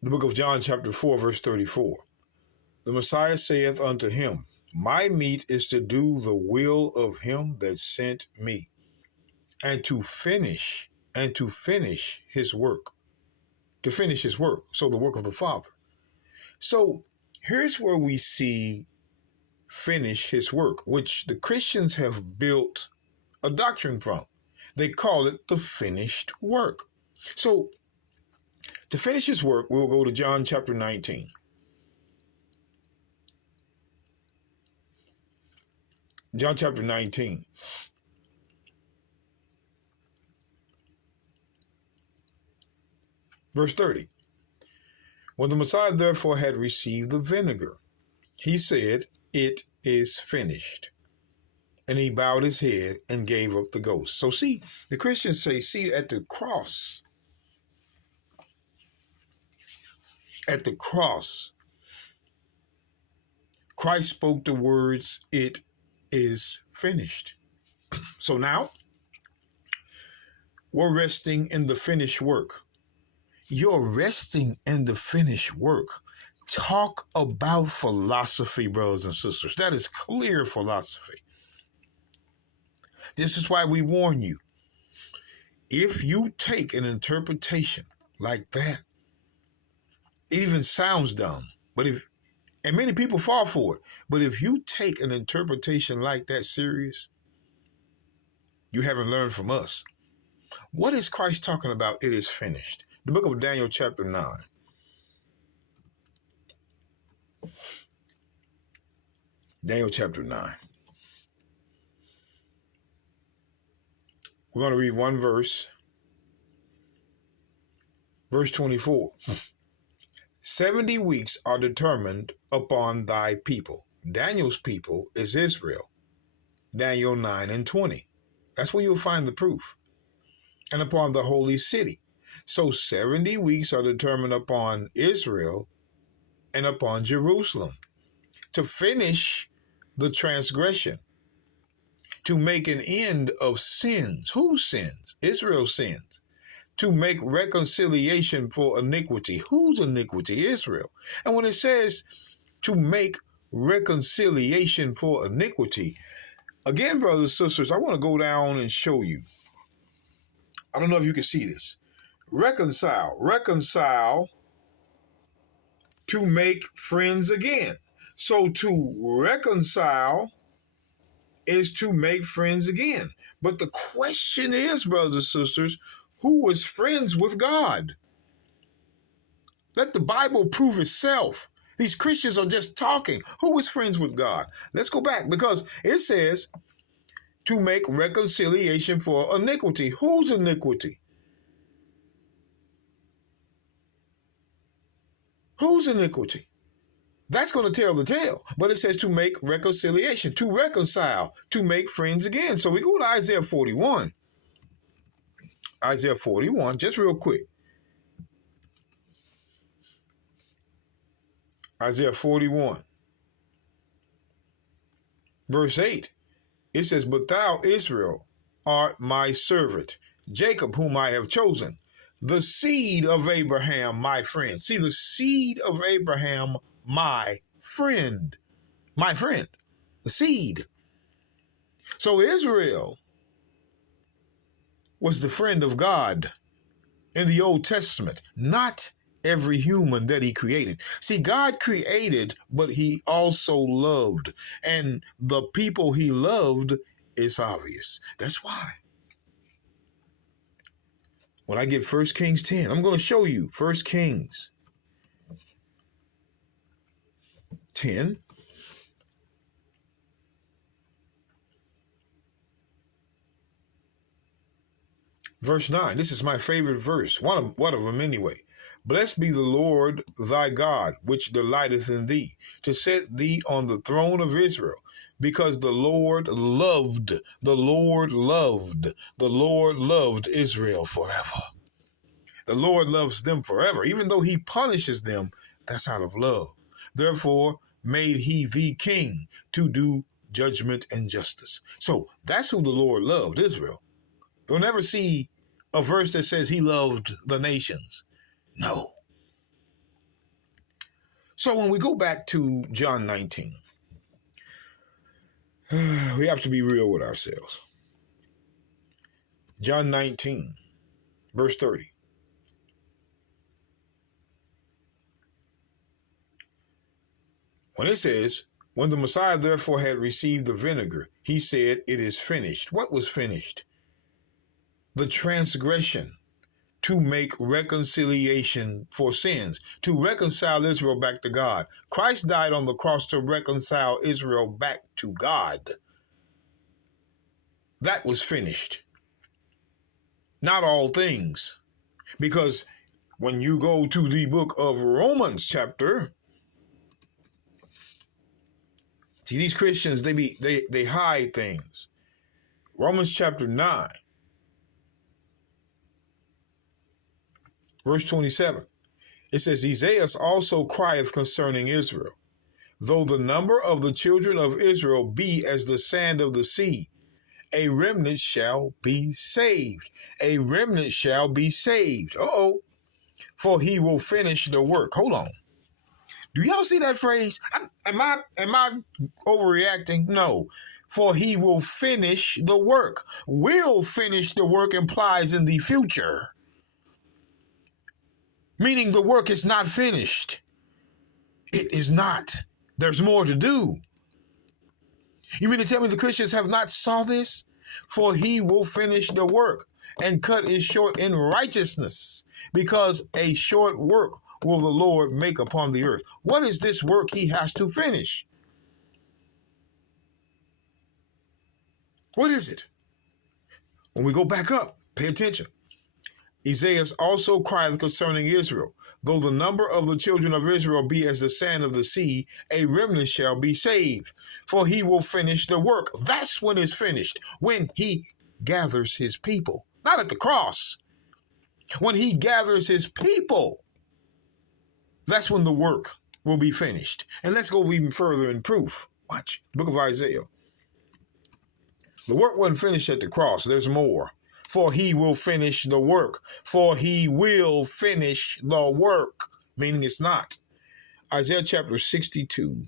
The book of John chapter 4, verse 34. The Messiah saith unto him, my meat is to do the will of him that sent me, and to finish his work. To finish his work. So the work of the Father. So here's where we see finish his work, which the Christians have built a doctrine from. They call it the finished work. So to finish his work, we'll go to John chapter 19. John chapter 19. Verse 30. When the Messiah therefore had received the vinegar, he said, it is finished. And he bowed his head and gave up the ghost. So see, the Christians say, see, at the cross, Christ spoke the words, it is finished. So now, we're resting in the finished work. You're resting in the finished work. Talk about philosophy, brothers and sisters. That is clear philosophy. This is why we warn you. If you take an interpretation like that, it even sounds dumb, and many people fall for it. But if you take an interpretation like that serious, you haven't learned from us. What is Christ talking about? It is finished. The book of Daniel chapter 9. Daniel chapter 9. We're going to read one verse. Verse 24. 70 weeks are determined upon thy people. Daniel's people is Israel. Daniel 9 and 20. That's where you'll find the proof. And upon the holy city. So 70 weeks are determined upon Israel and upon Jerusalem to finish the transgression, to make an end of sins. Whose sins? Israel's sins. To make reconciliation for iniquity. Whose iniquity? Israel. And when it says to make reconciliation for iniquity, again, brothers and sisters, I want to go down and show you. I don't know if you can see this. Reconcile to make friends again. So to reconcile is to make friends again. But the question is, brothers and sisters, who was friends with God? Let the Bible prove itself. These Christians are just talking. Who was friends with God? Let's go back, because it says to make reconciliation for iniquity. Whose iniquity? Whose iniquity? That's going to tell the tale. But it says to make reconciliation, to reconcile, to make friends again. So we go to Isaiah 41. Isaiah 41, just real quick. Isaiah 41, verse 8. It says, but thou, Israel, art my servant, Jacob, whom I have chosen, the seed of Abraham, my friend. See, the seed of Abraham, my friend, the seed. So Israel was the friend of God in the Old Testament, not every human that he created. See, God created, but he also loved. And the people he loved is obvious. That's why. When I get 1 Kings 10, I'm going to show you 1 Kings 10. Verse 9. This is my favorite verse. One of them anyway. Blessed be the Lord thy God, which delighteth in thee, to set thee on the throne of Israel, because the Lord loved Israel forever. The Lord loves them forever. Even though he punishes them, that's out of love. Therefore made he thee king to do judgment and justice. So that's who the Lord loved, Israel. You'll never see a verse that says he loved the nations. No. So when we go back to John 19, we have to be real with ourselves. John 19, verse 30. When it says, when the Messiah therefore had received the vinegar, he said, it is finished. What was finished? The transgression to make reconciliation for sins, to reconcile Israel back to God. Christ died on the cross to reconcile Israel back to God. That was finished. Not all things. Because when you go to the book of Romans chapter, see, these Christians, they hide things. Romans chapter 9, verse 27. It says, Isaiah also crieth concerning Israel, though the number of the children of Israel be as the sand of the sea, a remnant shall be saved. A remnant shall be saved. For he will finish the work. Hold on. Do y'all see that phrase? Am I overreacting? No. For he will finish the work. Will finish the work implies in the future. Meaning the work is not finished. It is not. There's more to do. You mean to tell me the Christians have not saw this? For he will finish the work and cut it short in righteousness, because a short work will the Lord make upon the earth. What is this work he has to finish? What is it? When we go back up, pay attention. Isaiah also crieth concerning Israel, though the number of the children of Israel be as the sand of the sea, a remnant shall be saved. For he will finish the work. That's when it's finished. When he gathers his people. Not at the cross. When he gathers his people. That's when the work will be finished. And let's go even further in proof. Watch. Book of Isaiah. The work wasn't finished at the cross. There's more. For he will finish the work. For he will finish the work. Meaning it's not. Isaiah chapter 62.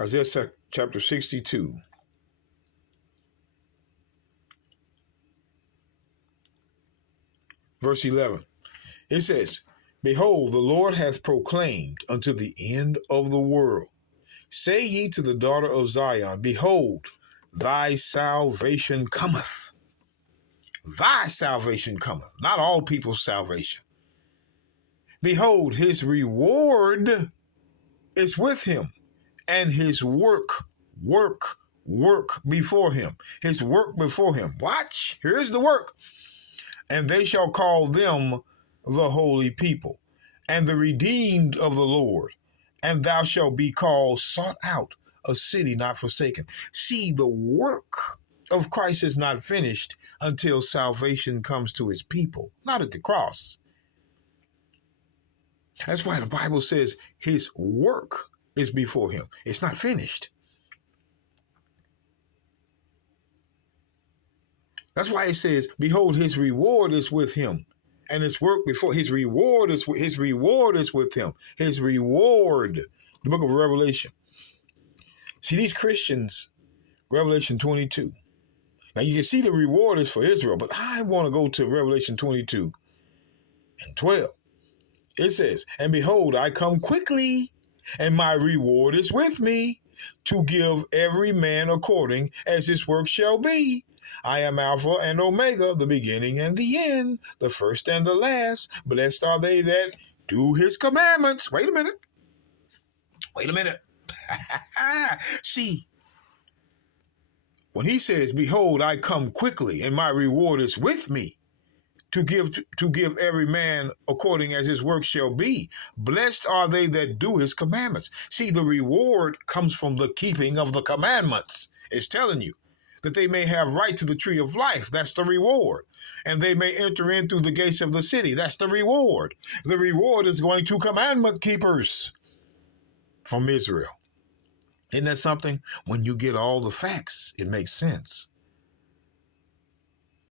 Isaiah chapter 62. Verse 11. It says, Behold, the Lord hath proclaimed unto the end of the world. Say ye to the daughter of Zion, Behold, thy salvation cometh. Thy salvation cometh. Not all people's salvation. Behold, his reward is with him, and his work before him. His work before him. Watch. Here's the work. And they shall call them the holy people, and the redeemed of the Lord. And thou shalt be called sought out, a city not forsaken. See, the work of Christ is not finished until salvation comes to his people, not at the cross. That's why the Bible says his work is before him. It's not finished. That's why it says, Behold, his reward is with him. And his work before his reward is with him. His reward. The book of Revelation. See, these Christians, Revelation 22. Now you can see the reward is for Israel, but I want to go to Revelation 22 and 12. It says, And behold, I come quickly, and my reward is with me, to give every man according as his work shall be. I am Alpha and Omega, the beginning and the end, the first and the last. Blessed are they that do his commandments. Wait a minute. See, when he says, Behold, I come quickly, and my reward is with me, to give every man according as his work shall be. Blessed are they that do his commandments. See, the reward comes from the keeping of the commandments. It's telling you that they may have right to the tree of life. That's the reward. And they may enter in through the gates of the city. That's the reward. The reward is going to commandment keepers from Israel. Isn't that something? When you get all the facts, it makes sense.